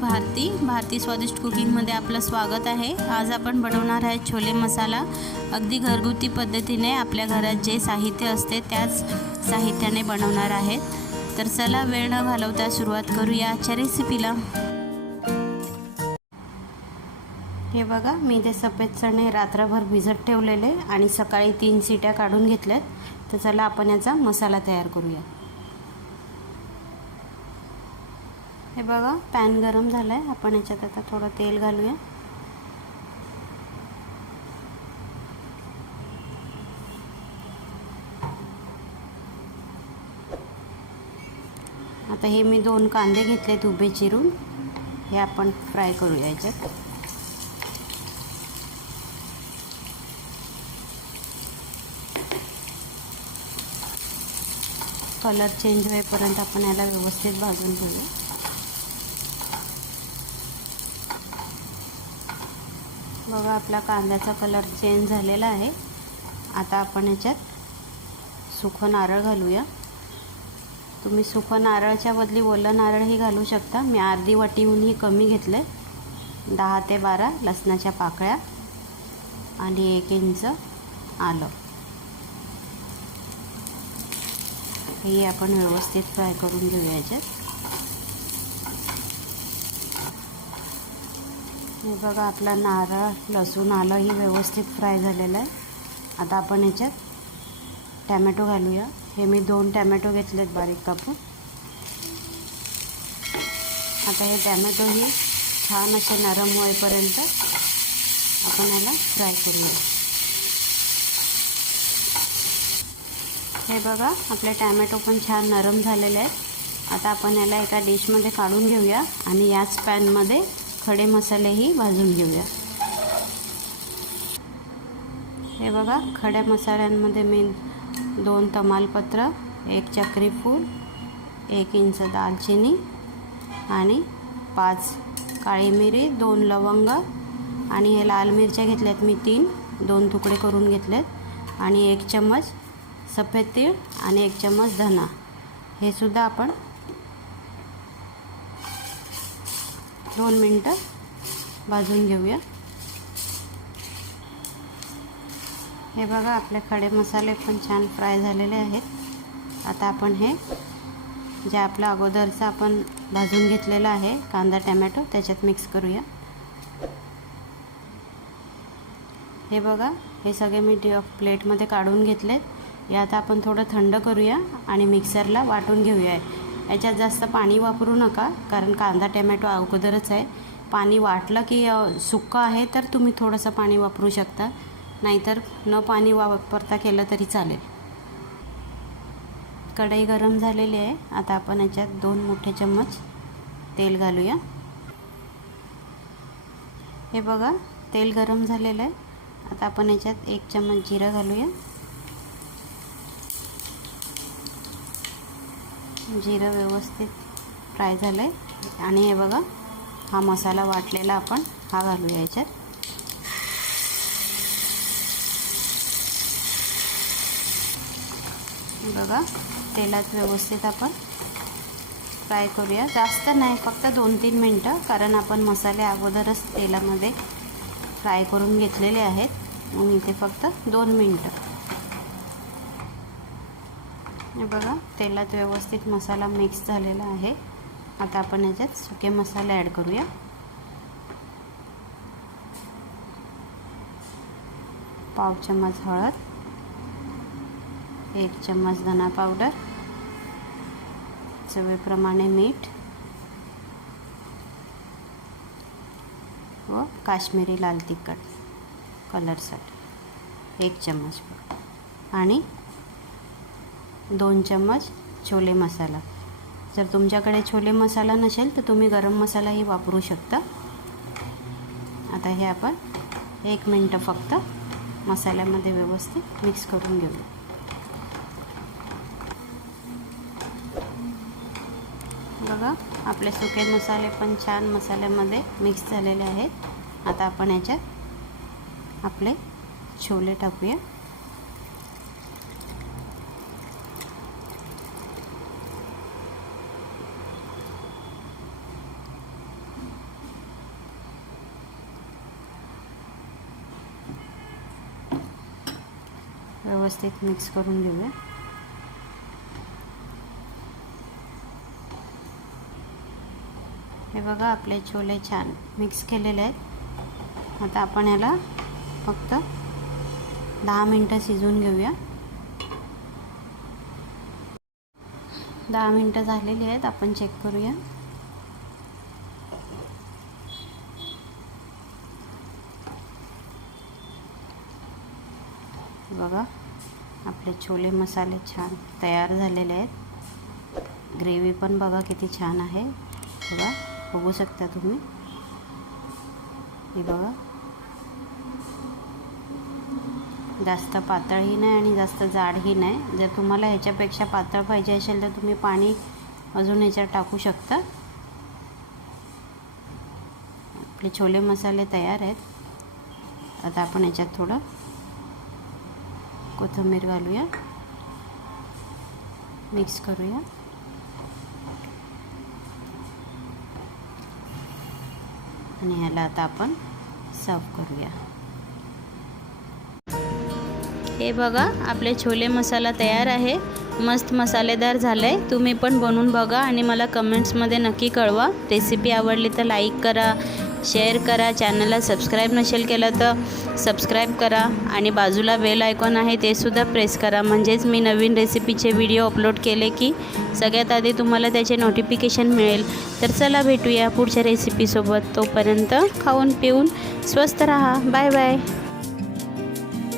भारती स्वादिष्ट कुकिंगमध्ये आपलं स्वागत आहे। आज आपण बनवणार आहे छोले मसाला। अगदी घरगुती पद्धतीने आपल्या घरात जे साहित्य असते त्याच साहित्याने बनवणार आहेत। तर चला वेळ न घालवता सुरुवात करूया आजच्या रेसिपीला। हे बघा, मी ते सफेद चणे रात्रभर भिजत ठेवलेले आणि सकाळी 3 सीट्या काढून घेतल्यात। तर चला आपण याचा मसाला तयार करूया। हे बघा, पॅन गरम झाला आहे। आपण याच्यात आता थोडं तेल घालूया। आता हे मी 2 कांदे घेतलेत उभे चिरून, हे आपण फ्राय करूया याच्यात। कलर चेंज होईपर्यंत आपण याला व्यवस्थित भाजून घेऊया। बघा, आपला कांद्याचा कलर चेंज झालेला आहे। आता आपण याच्यात सुकं नारळ घालूया। तुम्ही सुकं नारळाच्या बदली ओलं नारळही घालू शकता। मी अर्धी वाटीहूनही कमी घेतले। 10 ते 12 लसणाच्या पाकळ्या आणि 1 इंच आलं, हे आपण व्यवस्थित फ्राय करून घेऊया याच्यात। हे बघा, आपला नारळ, लसूण, आलं ही व्यवस्थित फ्राय झालेलं आहे। आता आपण याच्यात टॅमॅटो घालूया। हे मी 2 टॅमॅटो घेतलेत बारीक कापून। आता हे टॅमॅटो ही छान असे नरम होईपर्यंत आपण याला फ्राय करूया। हे बघा, आपले टॅमॅटो पण छान नरम झालेले आहेत। आता आपण याला एका डिशमध्ये काढून घेऊया आणि याच पॅनमध्ये खडे मसालेही भाजून घेऊया। हे बघा, खड्या मसाल्यांमध्ये मी 2 तमालपत्र, 1 चक्री फूल, 1 इंच दालचिनी आणि 5 काळी मिरी, 2 लवंग आणि हे लाल मिरच्या घेतल्यात मी 3, 2 तुकडे करून घेतलेत आणि 1 चम्मच सफेद तीळ आणि 1 चम्मच धना, हे सुद्धा आपण 2 मिनटं भाजून घेऊया। हे बघा, आपले खडे मसाले पण छान फ्राय झालेले आहेत। आता आपण हे जे आपलं अगोदरचं आपण भाजून घेतलेलं आहे कांदा टॅमॅटो त्याच्यात मिक्स करूया। हे बघा, हे सगळे मी प्लेटमध्ये काढून घेतलेत। यात आपण थोडं थंड करूया आणि मिक्सरला वाटून घेऊया। याच्यात जास्त पाणी वापरू नका, कारण कांदा टॅमॅटो अगोदरच आहे। पाणी वाटलं की सुक्कं आहे तर तुम्ही थोडंसं पाणी वापरू शकता, नाहीतर न पाणी वापरता केलं तरी चालेल। कढई गरम झालेली आहे। आता आपण याच्यात 2 मोठे चम्मच तेल घालूया। हे बघा, तेल गरम झालेलं आहे। आता आपण याच्यात 1 चम्मच जिरं घालूया। जिरं व्यवस्थित फ्राय झालं आहे आणि हे बघा, हा मसाला वाटलेला आपण हा घालूया याच्यात। बघा, तेलात व्यवस्थित आपण फ्राय करूया। जास्त नाही, फक्त 2-3 मिनटं, कारण आपण मसाले अगोदरच तेलामध्ये फ्राय करून घेतलेले आहेत। मग इथे फक्त 2 मिनटं। हे बघा, तेलात व्यवस्थित मसाला मिक्स झालेला आहे। आता आपण याच्यात सुके मसाले ॲड करूया। पाव चम्मच हळद, 1 चम्मच धना पावडर, चवीप्रमाणे मीठ व काश्मीरी लाल तिखट कलरसाठी 1 चम्मच आणि 2 चम्मच छोले मसाला। जर तुमच्याकडे छोले मसाला नसेल तर तुम्ही गरम मसालाही वापरू शकता। आता हे आपण 1 मिनटं फक्त मसाल्यामध्ये व्यवस्थित मिक्स करून घेऊया। बघा, आपले सुके मसाले पण छान मसाल्यामध्ये मिक्स झालेले आहेत। आता आपण याच्यात आपले छोले टाकूया। व्यवस्थित मिक्स करून घेऊया. हे बघा आपले छोले छान मिक्स केलेले आहेत. आता आपण याला फक्त 10 मिनटं शिजवून घेऊया. 10 मिनटं झालेली आहेत. आपण चेक करूया. बघा आपले छोले मसाले छान तयार झालेले आहेत. ग्रेव्ही पण बघा किती छान आहे. बघा बघू शकता तुम्ही. हे बघा जास्त पातळही नाही आणि जास्त जाडही नाही. जर तुम्हाला ह्याच्यापेक्षा पातळ पाहिजे असेल तर तुम्ही पाणी अजून ह्याच्यात टाकू शकता. आपले छोले मसाले तयार आहेत. आता आपण ह्याच्यात थोडं कोथिंबीर घालूया. मिक्स करूया. आणि ह्याला आता आपण सर्व करूया. हे बघा आपले छोले मसाला तयार आहे. मस्त मसालेदार झालंय. तुम्ही पण बनवून बघा आणि मला कमेंट्समध्ये नक्की कळवा. रेसिपी आवडली तर लाईक करा, शेअर करा. चॅनलला सबस्क्राईब नसेल केलं तर सबस्क्राईब करा आणि बाजूला बेल आयकॉन आहे ते सुद्धा प्रेस करा. म्हणजेच मी नवीन रेसिपीचे व्हिडिओ अपलोड केले की सगळ्यात आधी तुम्हाला त्याचे नोटिफिकेशन मिळेल. तर चला भेटूया पुढच्या रेसिपीसोबत. तोपर्यंत खाऊन पिऊन स्वस्त राहा. Bye bye.